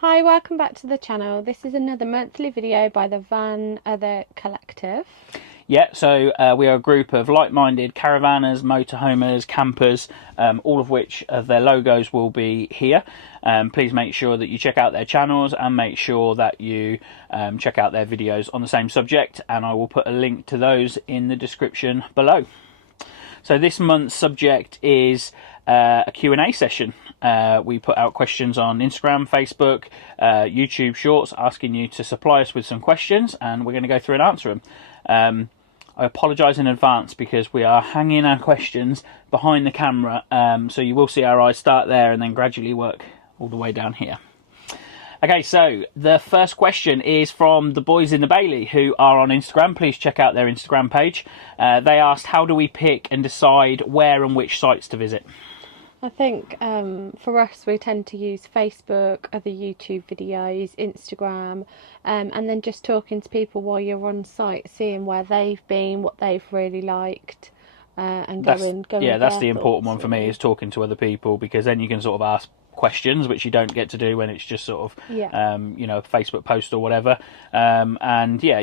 Hi, welcome back to the channel. This is another monthly video by the Van Other Collective. Yeah, so we are a group of like-minded caravanners, motorhomers, campers, all of which their logos will be here. Please make sure that you check out their channels and make sure that you check out their videos on the same subject, and I will put a link to those in the description below. So this month's subject is a Q&A session. We put out questions on Instagram, Facebook, YouTube Shorts, asking you to supply us with some questions, and we're going to go through and answer them. I apologise in advance because we are hanging our questions behind the camera, so you will see our eyes start there and then gradually work all the way down here. Okay, so the first question is from the boys in the Bailey, who are on Instagram. Please check out their Instagram page. They asked, how do we pick and decide where and which sites to visit? I think for us, we tend to use Facebook, other YouTube videos, Instagram, and then just talking to people while you're on site, seeing where they've been, what they've really liked, and going. Yeah, that's the important one for me, is talking to other people, because then you can sort of ask questions which you don't get to do when it's just sort of a Facebook post or whatever. And yeah,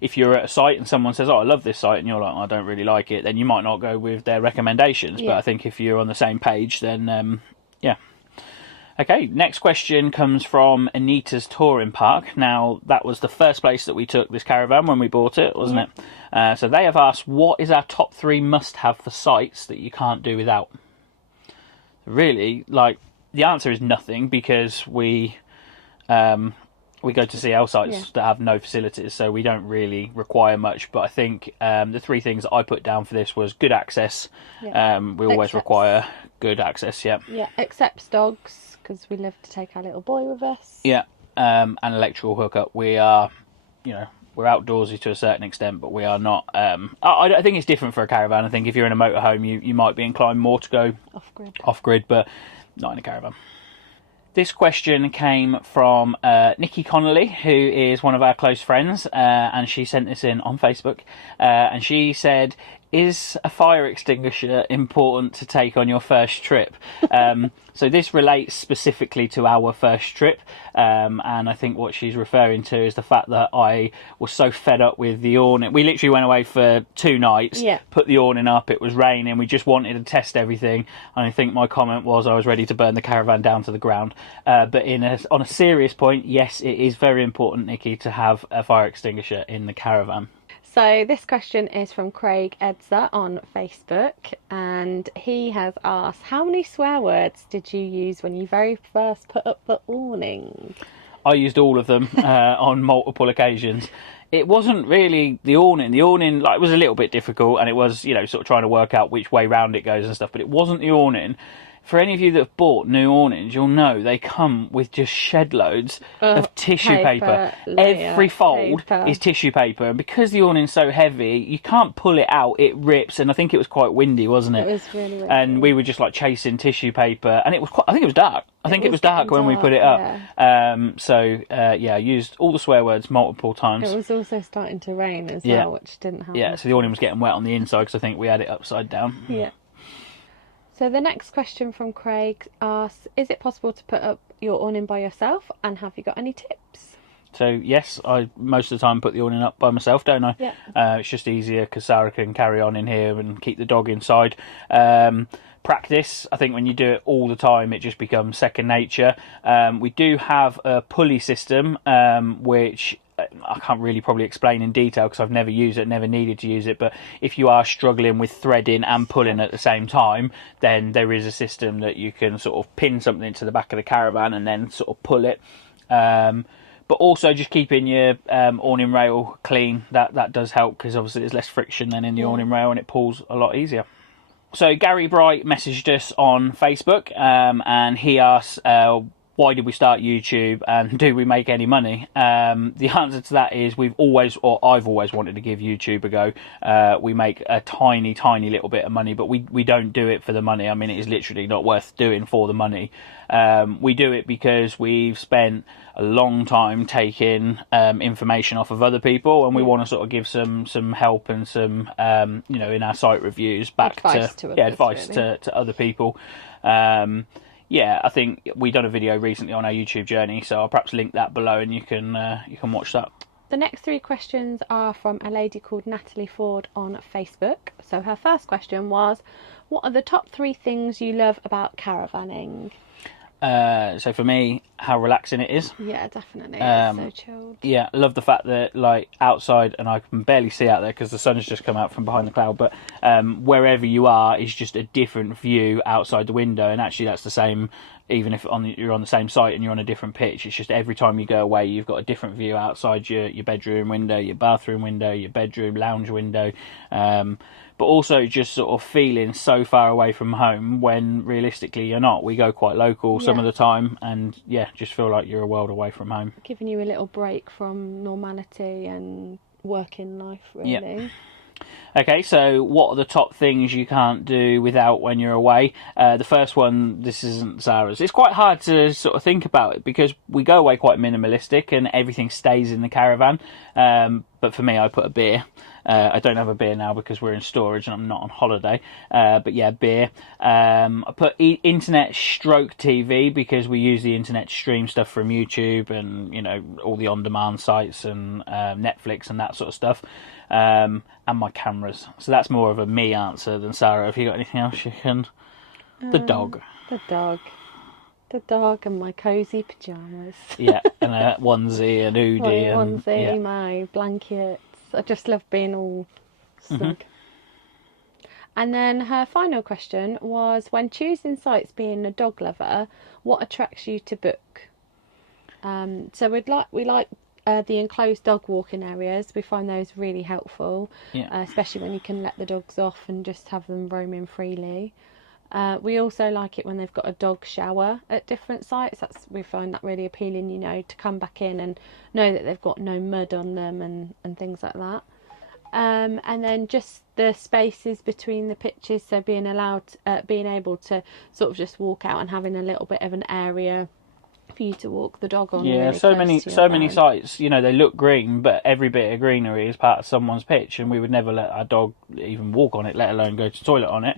if you're at a site and someone says, oh, I love this site, and you're like, I don't really like it, then you might not go with their recommendations. But I think if you're on the same page, then yeah. Okay, next question comes from Anita's Touring Park. Now, that was the first place that we took this caravan when we bought it, wasn't it? So they have asked, what is our top 3 must-have for sites that you can't do without? Really, the answer is nothing, because we go to CL sites that have no facilities, so we don't really require much. But I think the 3 things that I put down for this was good access. We always require good access. Yeah, accepts dogs, because we love to take our little boy with us. Yeah, and electrical hookup. We are, we're outdoorsy to a certain extent, but we are not. I think it's different for a caravan. I think if you're in a motorhome, you might be inclined more to go off grid, but not in a caravan. This question came from Nikki Connolly, who is one of our close friends, and she sent this in on Facebook, and she said, is a fire extinguisher important to take on your first trip? So this relates specifically to our first trip, and I think what she's referring to is the fact that I was so fed up with the awning. We literally went away for 2 nights, put the awning up, it was raining, we just wanted to test everything, and I think my comment was I was ready to burn the caravan down to the ground. But on a serious point, yes, it is very important, Nikki, to have a fire extinguisher in the caravan. So this question is from Craig Edzer on Facebook, and he has asked, how many swear words did you use when you very first put up the awning? I used all of them on multiple occasions. It wasn't really the awning. The awning was a little bit difficult, and it was, sort of trying to work out which way round it goes and stuff, but it wasn't the awning. For any of you that have bought new awnings, you'll know they come with just shed loads of tissue paper. Every fold is tissue paper, and because the awning's so heavy, you can't pull it out, it rips, and I think it was quite windy, wasn't it? It was really windy. And we were just chasing tissue paper, and it was I think it was dark. I think it was dark when we put it up. I used all the swear words multiple times. It was also starting to rain as well, which didn't help. Yeah, so the awning was getting wet on the inside, because I think we had it upside down. Yeah. So the next question from Craig asks, is it possible to put up your awning by yourself, and have you got any tips? So yes, I most of the time put the awning up by myself, don't I? Yeah. It's just easier because Sara can carry on in here and keep the dog inside. Practice, I think when you do it all the time, it just becomes second nature. We do have a pulley system, which I can't really probably explain in detail because I've never used it, never needed to use it, but if you are struggling with threading and pulling at the same time, then there is a system that you can sort of pin something to the back of the caravan and then sort of pull it. But also just keeping your awning rail clean, that does help, because obviously there's less friction than in the awning rail, and it pulls a lot easier. So Gary Bright messaged us on Facebook, and he asked, why did we start YouTube, and do we make any money? The answer to that is I've always wanted to give YouTube a go. We make a tiny little bit of money, but we don't do it for the money. I mean, it is literally not worth doing for the money. We do it because we've spent a long time taking information off of other people, and we want to sort of give some help and some in our site reviews back advice to other people. yeah, I think we done a video recently on our YouTube journey, so I'll perhaps link that below, and you can watch that. The next 3 questions are from a lady called Natalie Ford on Facebook. So her first question was, what are the top 3 things you love about caravanning? So for me, how relaxing it is. Yeah, definitely. It's so chilled. Yeah, I love the fact that like outside, and I can barely see out there because the sun's just come out from behind the cloud, but wherever you are is just a different view outside the window, and actually that's the same even if you're on the same site and you're on a different pitch. It's just every time you go away you've got a different view outside your bedroom window, your bathroom window, your bedroom lounge window, but also just sort of feeling so far away from home when realistically you're not. We go quite local some of the time, and just feel like you're a world away from home. Giving you a little break from normality and working life, really. Yeah. Okay, so what are the top things you can't do without when you're away? The first one, this isn't Sara's. It's quite hard to sort of think about it because we go away quite minimalistic and everything stays in the caravan. But for me, I put a beer. I don't have a beer now because we're in storage and I'm not on holiday. But yeah, beer. I put internet stroke TV because we use the internet to stream stuff from YouTube and, you know, all the on-demand sites and Netflix and that sort of stuff. And my cameras. So that's more of a me answer than Sara. Have you got anything else you can? The dog. The dog. The dog and my cosy pyjamas. Yeah, and a onesie, an hoodie. My and, onesie, my blankets. I just love being all snug. Mm-hmm. And then her final question was, when choosing sites, being a dog lover, what attracts you to book? So we like the enclosed dog walking areas. We find those really helpful, especially when you can let the dogs off and just have them roaming freely. We also like it when they've got a dog shower at different sites. We find that really appealing, you know, to come back in and know that they've got no mud on them and things like that. And then just the spaces between the pitches, so being able to sort of just walk out and having a little bit of an area for you to walk the dog on. Yeah, really so many sites, you know, they look green, but every bit of greenery is part of someone's pitch, and we would never let our dog even walk on it, let alone go to the toilet on it.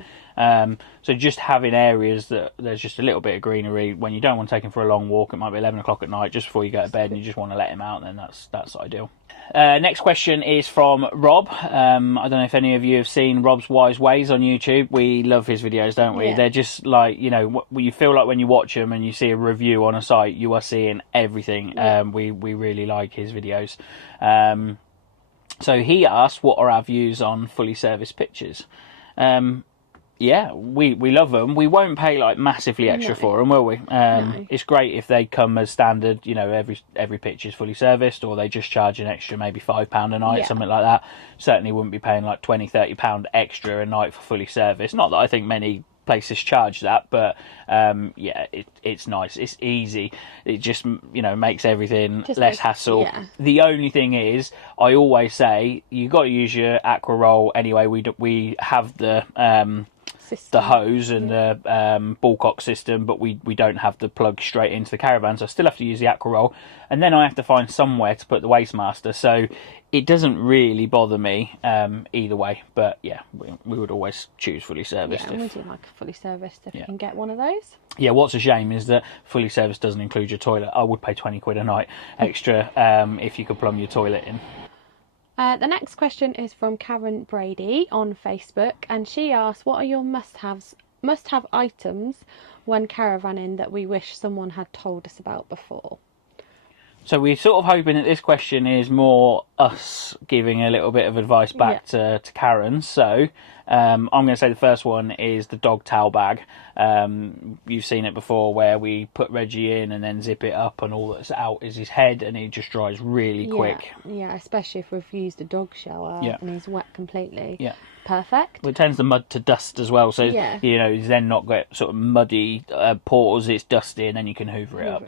So just having areas that there's just a little bit of greenery when you don't want to take him for a long walk, it might be 11 o'clock at night just before you go to bed and you just want to let him out, then that's ideal. Next question is from Rob. I don't know if any of you have seen Rob's Wise Ways on YouTube. We love his videos, don't we? Yeah. They're just like, you know, you feel like when you watch them and you see a review on a site, you are seeing everything. Yeah. We really like his videos. So he asked, what are our views on fully serviced pitches? Yeah, we love them. We won't pay like massively extra for them, will we? No. It's great if they come as standard, you know, every pitch is fully serviced, or they just charge an extra maybe £5 a night, something like that. Certainly wouldn't be paying like £20-30 extra a night for fully serviced. Not that I think many places charge that, but it's nice, it's easy, it just, you know, makes everything less hassle. The only thing is, I always say you got to use your aqua roll anyway. We have the hose and the ballcock system, but we don't have the plug straight into the caravan, so I still have to use the aqua roll, and then I have to find somewhere to put the waste master. So it doesn't really bother me either way, but yeah, we would always choose fully serviced. Yeah, we do like fully serviced if you can get one of those. Yeah, what's a shame is that fully serviced doesn't include your toilet. I would pay £20 a night extra if you could plumb your toilet in. The next question is from Karen Brady on Facebook, and she asks, what are your must-have items when caravanning that we wish someone had told us about before? So we're sort of hoping that this question is more us giving a little bit of advice back to Karen. So I'm going to say the first one is the dog towel bag. You've seen it before, where we put Reggie in and then zip it up, and all that's out is his head, and it just dries really quick. Yeah, especially if we've used a dog shower and he's wet completely. Yeah. Perfect. Well, it tends to mud to dust as well, so you know, he's then not got sort of muddy pores, it's dusty, and then you can hoover it up.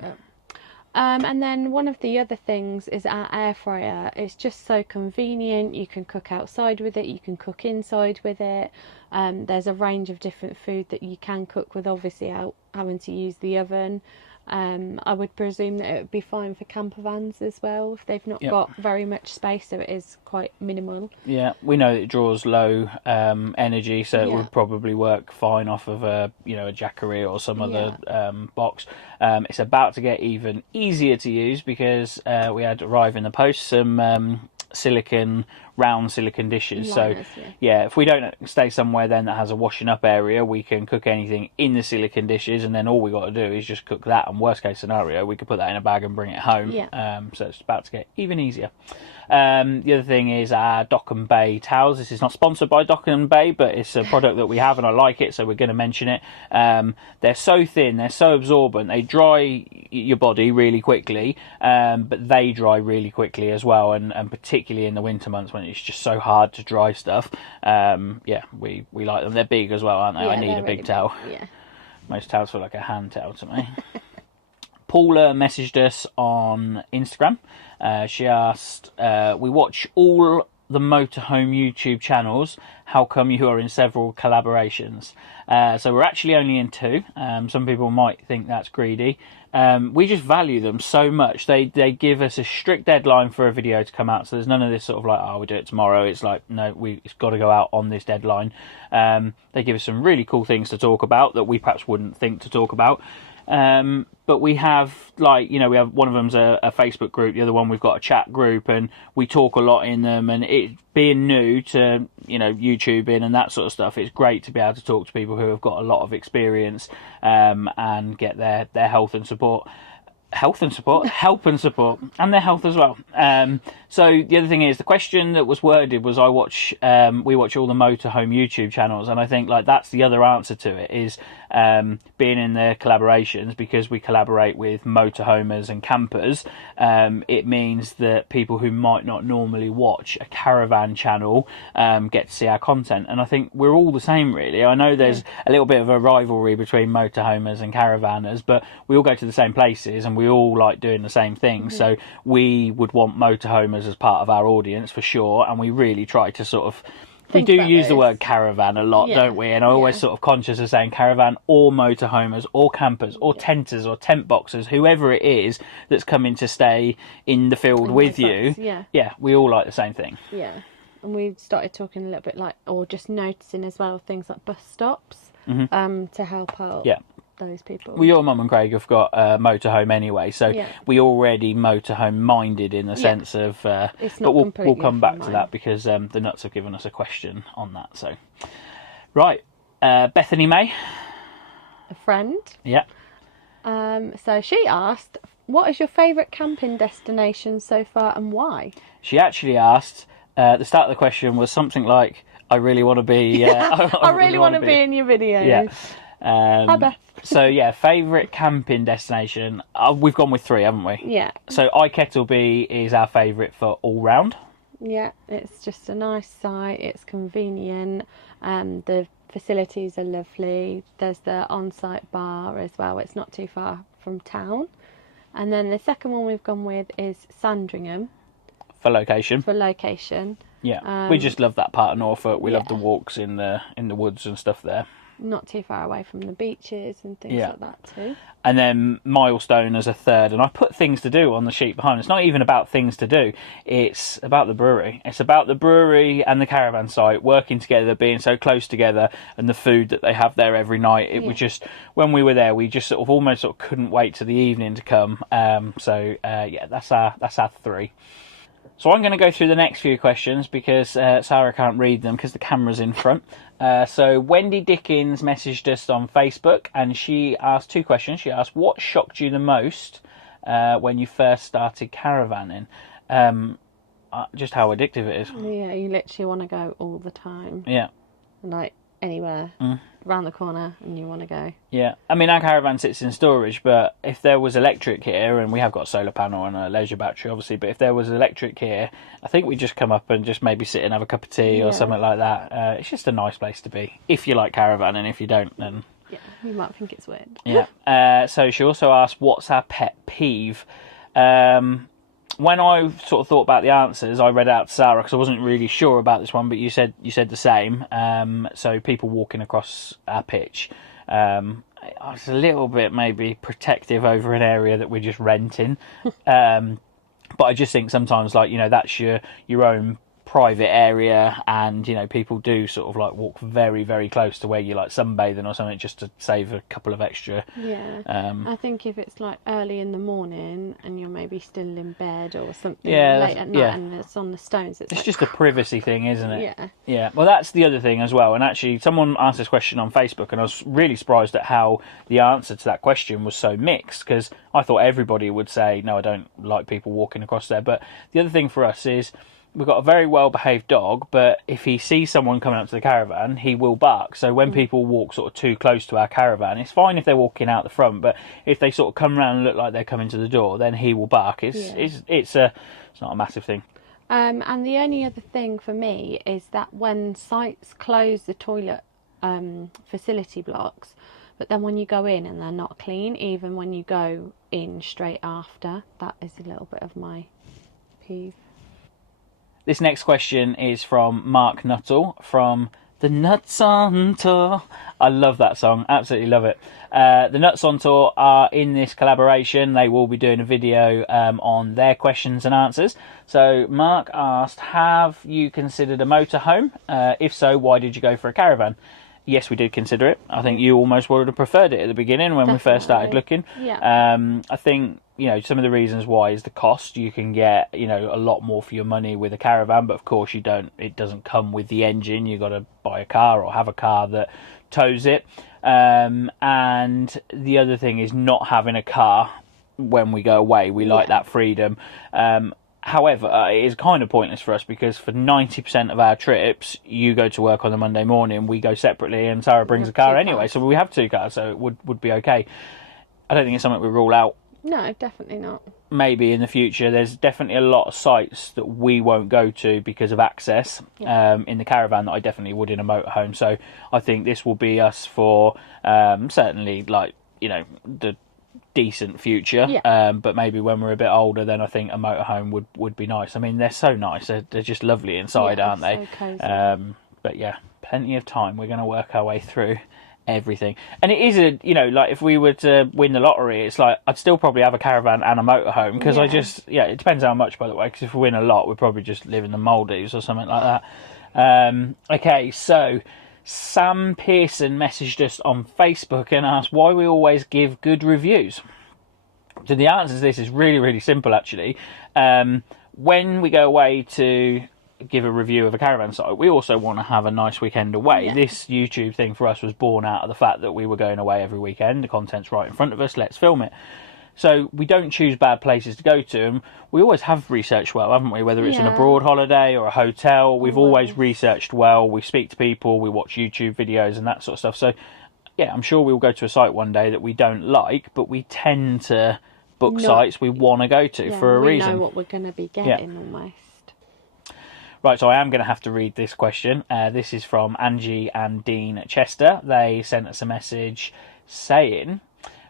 And then one of the other things is our air fryer. It's just so convenient. You can cook outside with it, you can cook inside with it. There's a range of different food that you can cook with, obviously out having to use the oven. I would presume that it would be fine for camper vans as well if they've not Yep. got very much space, so it is quite minimal. Yeah, we know it draws low energy, so it Yeah. would probably work fine off of a Jackery or some other box. It's about to get even easier to use because we had arrive in the post some round silicon dishes. Liners, so if we don't stay somewhere then that has a washing up area, we can cook anything in the silicon dishes, and then all we got to do is just cook that. And worst case scenario, we could put that in a bag and bring it home. So it's about to get even easier. The other thing is our Dock and Bay towels. This is not sponsored by Dock and Bay, but it's a product that we have and I like it, so we're going to mention it. They're so thin, they're so absorbent, they dry your body really quickly, but they dry really quickly as well, and particularly in the winter months when it's just so hard to dry stuff. We like them. They're big as well, aren't they? I need a big towel. Yeah. Most towels feel like a hand towel to me. Paula messaged us on Instagram. She asked, we watch all the motorhome YouTube channels. How come you are in several collaborations? So we're actually only in 2. Some people might think that's greedy. We just value them so much. They give us a strict deadline for a video to come out. So there's none of this sort of like, oh, we'll do it tomorrow. It's like, no, it's got to go out on this deadline. They give us some really cool things to talk about that we perhaps wouldn't think to talk about. But we have, like, we have one of them's a Facebook group, the other one we've got a chat group, and we talk a lot in them. And it being new to YouTubing and that sort of stuff, it's great to be able to talk to people who have got a lot of experience and get their help and support, and their health as well. So the other thing is, the question that was worded was, we watch all the motorhome YouTube channels, and I think like that's the other answer to it is being in the collaborations, because we collaborate with motorhomers and campers. It means that people who might not normally watch a caravan channel get to see our content, and I think we're all the same really. I know there's a little bit of a rivalry between motorhomers and caravanners, but we all go to the same places and we all like doing the same things. So we would want motorhomers as part of our audience for sure, and we really try to sort of we do use the word caravan a lot, don't we? And I'm always sort of conscious of saying caravan or motorhomers or campers or tenters or tent boxers, whoever it is that's coming to stay in the field with you. We all like the same thing. And we've started talking a little bit or just noticing as well things like bus stops to help out those people. Well, your mum and Craig have got a motorhome anyway, so we already motorhome minded in the sense of it's but not we'll come back to that because the nuts have given us a question on that. So right, Bethany May, a friend, so she asked, what is your favourite camping destination so far and why? She actually asked, the start of the question was something like, I really want to be I really want to be in your videos. Hi Beth. So favourite camping destination. We've gone with 3, haven't we? Yeah. So Kettleby is our favourite for all round. Yeah, it's just a nice site. It's convenient. The facilities are lovely. There's the on-site bar as well. It's not too far from town. And then the second one we've gone with is Sandringham. For location. Yeah, we just love that part of Norfolk. We love the walks in the woods and stuff there. Not too far away from the beaches and things like that too. And then Milestone as a third. And I put things to do on the sheet behind. It's not even about things to do. It's about the brewery. It's about the brewery and the caravan site working together, being so close together, and the food that they have there every night. It was just, when we were there, we just almost couldn't wait to the evening to come. That's our 3. So I'm going to go through the next few questions because Sara can't read them because the camera's in front. So Wendy Dickens messaged us on Facebook and she asked 2 questions. She asked, what shocked you the most when you first started caravanning? Just how addictive it is. Yeah, you literally want to go all the time. Yeah. Like anywhere, round the corner, and you want to go. Yeah, I mean, our caravan sits in storage, but if there was electric here, and we have got a solar panel and a leisure battery, obviously, but if there was electric here, I think we'd just come up and just maybe sit and have a cup of tea or something like that. It's just a nice place to be. If you like caravan, and if you don't, then... Yeah, you might think it's weird. Yeah. So she also asked, what's our pet peeve? When I sort of thought about the answers, I read out to Sara because I wasn't really sure about this one, but you said the same. So people walking across our pitch, I was a little bit maybe protective over an area that we're just renting. But I just think sometimes, like, that's your own private area, and people do sort of like walk very, very close to where you're like sunbathing or something, just to save a couple of extra. I think if it's like early in the morning and you're maybe still in bed or something, late at night, and it's on the stones, it's like, just a privacy thing, isn't it? Yeah. Well, that's the other thing as well. And actually, someone asked this question on Facebook, and I was really surprised at how the answer to that question was so mixed, because I thought everybody would say, no, I don't like people walking across there. But the other thing for us is, we've got a very well-behaved dog, but if he sees someone coming up to the caravan, he will bark. So when people walk sort of too close to our caravan, it's fine if they're walking out the front, but if they sort of come around and look like they're coming to the door, then he will bark. It's not a massive thing. And the only other thing for me is that when sites close the toilet facility blocks, but then when you go in and they're not clean, even when you go in straight after, that is a little bit of my peeve. This next question is from Mark Nuttall from The Nuts on Tour. I love that song, absolutely love it. The Nuts on Tour are in this collaboration. They will be doing a video on their questions and answers. So Mark asked, have you considered a motorhome? If so, why did you go for a caravan? Yes, we did consider it. I think you almost would have preferred it at the beginning when we first started looking. I think, some of the reasons why is the cost. You can get, a lot more for your money with a caravan, but of course it doesn't come with the engine. You've got to buy a car or have a car that tows it. And the other thing is not having a car when we go away. We like that freedom. However, it is kind of pointless for us, because for 90% of our trips, you go to work on the Monday morning, we go separately, and Sara brings a car anyway, so we have two cars, so it would be okay. I don't think it's something we rule out. No, definitely not. Maybe in the future. There's definitely a lot of sites that we won't go to because of access in the caravan that I definitely would in a motorhome. So I think this will be us for certainly, like, the decent future, but maybe when we're a bit older, then I think a motorhome would be nice. I mean, they're so nice, they're just lovely inside, aren't they? So cozy. But yeah, plenty of time. We're going to work our way through everything, and it is like, if we were to win the lottery, it's like I'd still probably have a caravan and a motorhome, because it depends how much, by the way, because if we win a lot, we'd probably just live in the Maldives or something like that. Okay, so Sam Pearson messaged us on Facebook and asked why we always give good reviews. So the answer to this is really, really simple, actually. When we go away to give a review of a caravan site, we also want to have a nice weekend away. This YouTube thing for us was born out of the fact that we were going away every weekend. The content's right in front of us, let's film it. So we don't choose bad places to go to, and we always have researched well, haven't we? Whether it's an abroad holiday or a hotel, we've always researched well. We speak to people, we watch YouTube videos and that sort of stuff. So yeah, I'm sure we'll go to a site one day that we don't like, but we tend to book sites we want to go to for a reason. We know what we're going to be getting almost. Right, so I am going to have to read this question. This is from Angie and Dean Chester. They sent us a message saying,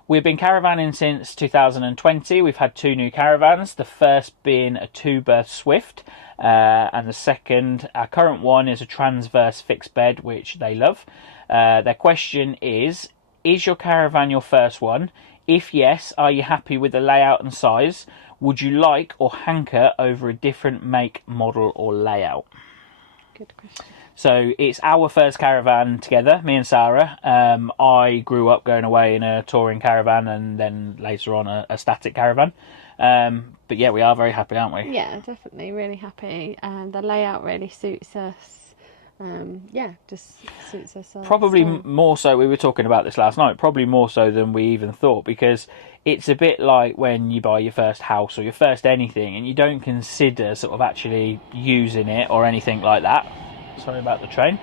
we've been caravanning since 2020. We've had 2 new caravans, the first being a 2-berth Swift, and the second, our current one, is a transverse fixed bed, which they love. Their question is your caravan your first one? If yes, are you happy with the layout and size? Would you like or hanker over a different make, model or layout? Good question. So it's our first caravan together, me and Sara. I grew up going away in a touring caravan and then later on a static caravan. But yeah, we are very happy, aren't we? Yeah, definitely, really happy. The layout really suits us. Just suits us. Probably more so, we were talking about this last night, probably more so than we even thought, because it's a bit like when you buy your first house or your first anything and you don't consider sort of actually using it or anything like that. Sorry about the train.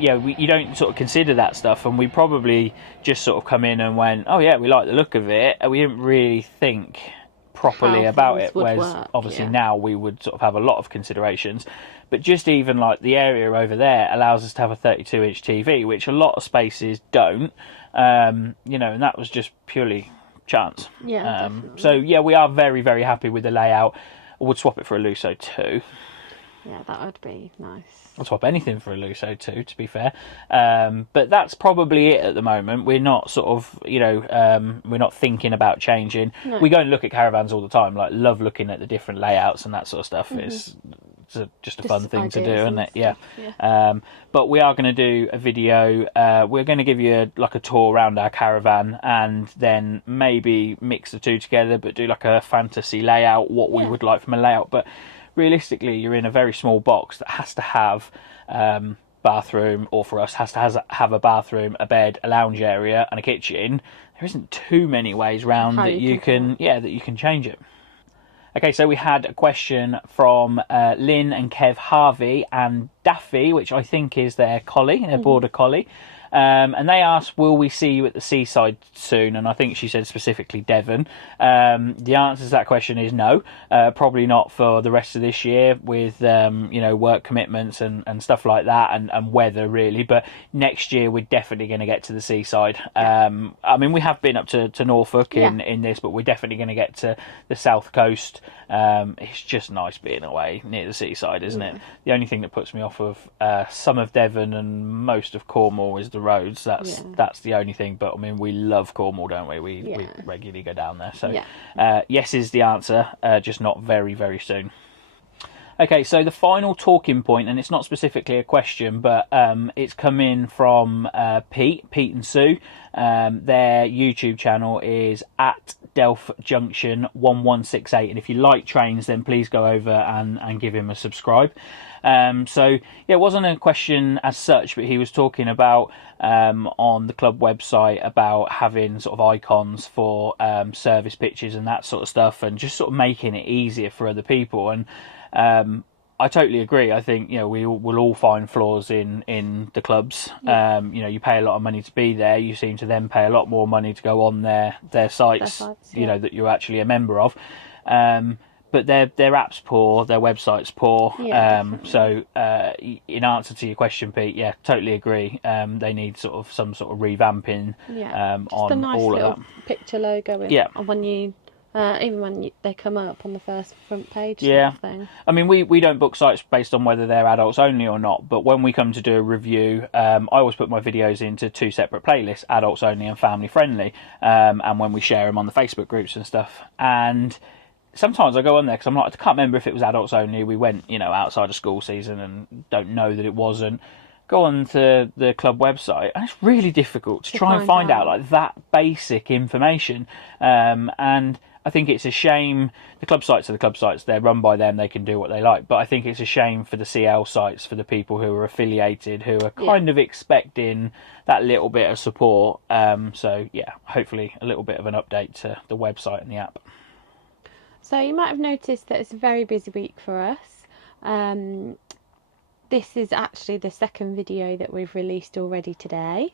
You don't sort of consider that stuff, and we probably just sort of come in and went, oh yeah, we like the look of it, and we didn't really think properly about it, whereas obviously now we would sort of have a lot of considerations. But just even like the area over there allows us to have a 32-inch TV, which a lot of spaces don't, and that was just purely chance. Definitely. So yeah, we are very, very happy with the layout. I would swap it for a Lusso too. Yeah, that would be nice. I'll swap anything for a Lusso too, to be fair. But that's probably it at the moment. We're not sort of, we're not thinking about changing. No. We go and look at caravans all the time. Like, love looking at the different layouts and that sort of stuff. It's just a fun thing to do, isn't it? Yeah. But we are going to do a video. We're going to give you a tour around our caravan, and then maybe mix the two together, but do like a fantasy layout, what we would like from a layout. But realistically, you're in a very small box that has to have bathroom, or for us has to have a bathroom, a bed, a lounge area, and a kitchen. There isn't too many ways round that you can change it. Okay, so we had a question from Lynn and Kev Harvey and Daffy, which I think is their collie, their border collie. And they asked, will we see you at the seaside soon? And I think she said specifically Devon. The answer to that question is no, probably not for the rest of this year with, work commitments and stuff like that, and weather really. But next year we're definitely going to get to the seaside. I mean, we have been up to Norfolk in this, but we're definitely going to get to the south coast. It's just nice being away near the seaside, isn't it? The only thing that puts me off of some of Devon and most of Cornwall is the roads. That's the only thing. But I mean, we love Cornwall, don't we? We regularly go down there. So yes is the answer, just not very, very soon. Okay, so the final talking point, and it's not specifically a question, but it's come in from Pete and Sue. Their YouTube channel is at Delph Junction 1168, and if you like trains, then please go over and give him a subscribe. So it wasn't a question as such, but he was talking about on the club website about having sort of icons for service pitches and that sort of stuff, and just sort of making it easier for other people. And I totally agree. I think we will all find flaws in the clubs. You pay a lot of money to be there. You seem to then pay a lot more money to go on their sites. That you're actually a member of. But their app's poor, their website's poor. So in answer to your question, Pete, totally agree. They need some sort of revamping. Just on a nice all little of that. picture logo. When you. Even when they come up on the first front page sort of thing. I mean, we don't book sites based on whether they're adults only or not, but when we come to do a review, I always put my videos into two separate playlists, adults only and family friendly, and when we share them on the Facebook groups and stuff. And sometimes I go on there because I'm like, I can't remember if it was adults only. We went, outside of school season and don't know that it wasn't. Go on to the club website, and it's really difficult to try and find out like that basic information. And I think it's a shame. The club sites are the club sites. They're run by them. They can do what they like. But I think it's a shame for the CL sites, for the people who are affiliated, who are kind of expecting that little bit of support. So, hopefully a little bit of an update to the website and the app. So you might have noticed that it's a very busy week for us. This is actually the second video that we've released already today.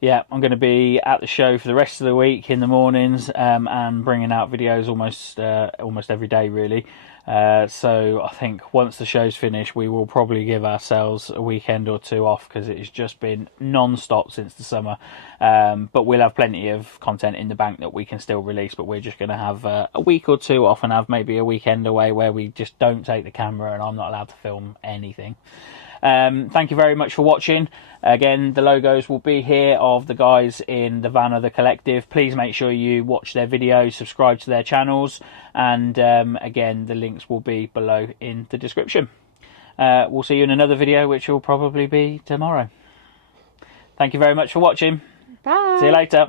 Yeah, I'm going to be at the show for the rest of the week in the mornings, and bringing out videos almost every day, really. So I think once the show's finished, we will probably give ourselves a weekend or two off, because it's just been non-stop since the summer. But we'll have plenty of content in the bank that we can still release, but we're just going to have a week or two off and have maybe a weekend away where we just don't take the camera and I'm not allowed to film anything. Thank you very much for watching. Again, the logos will be here of the guys in the Van of the Collective. Please make sure you watch their videos, subscribe to their channels, and again, the links will be below in the description. We'll see you in another video, which will probably be tomorrow. Thank you very much for watching. Bye. See you later.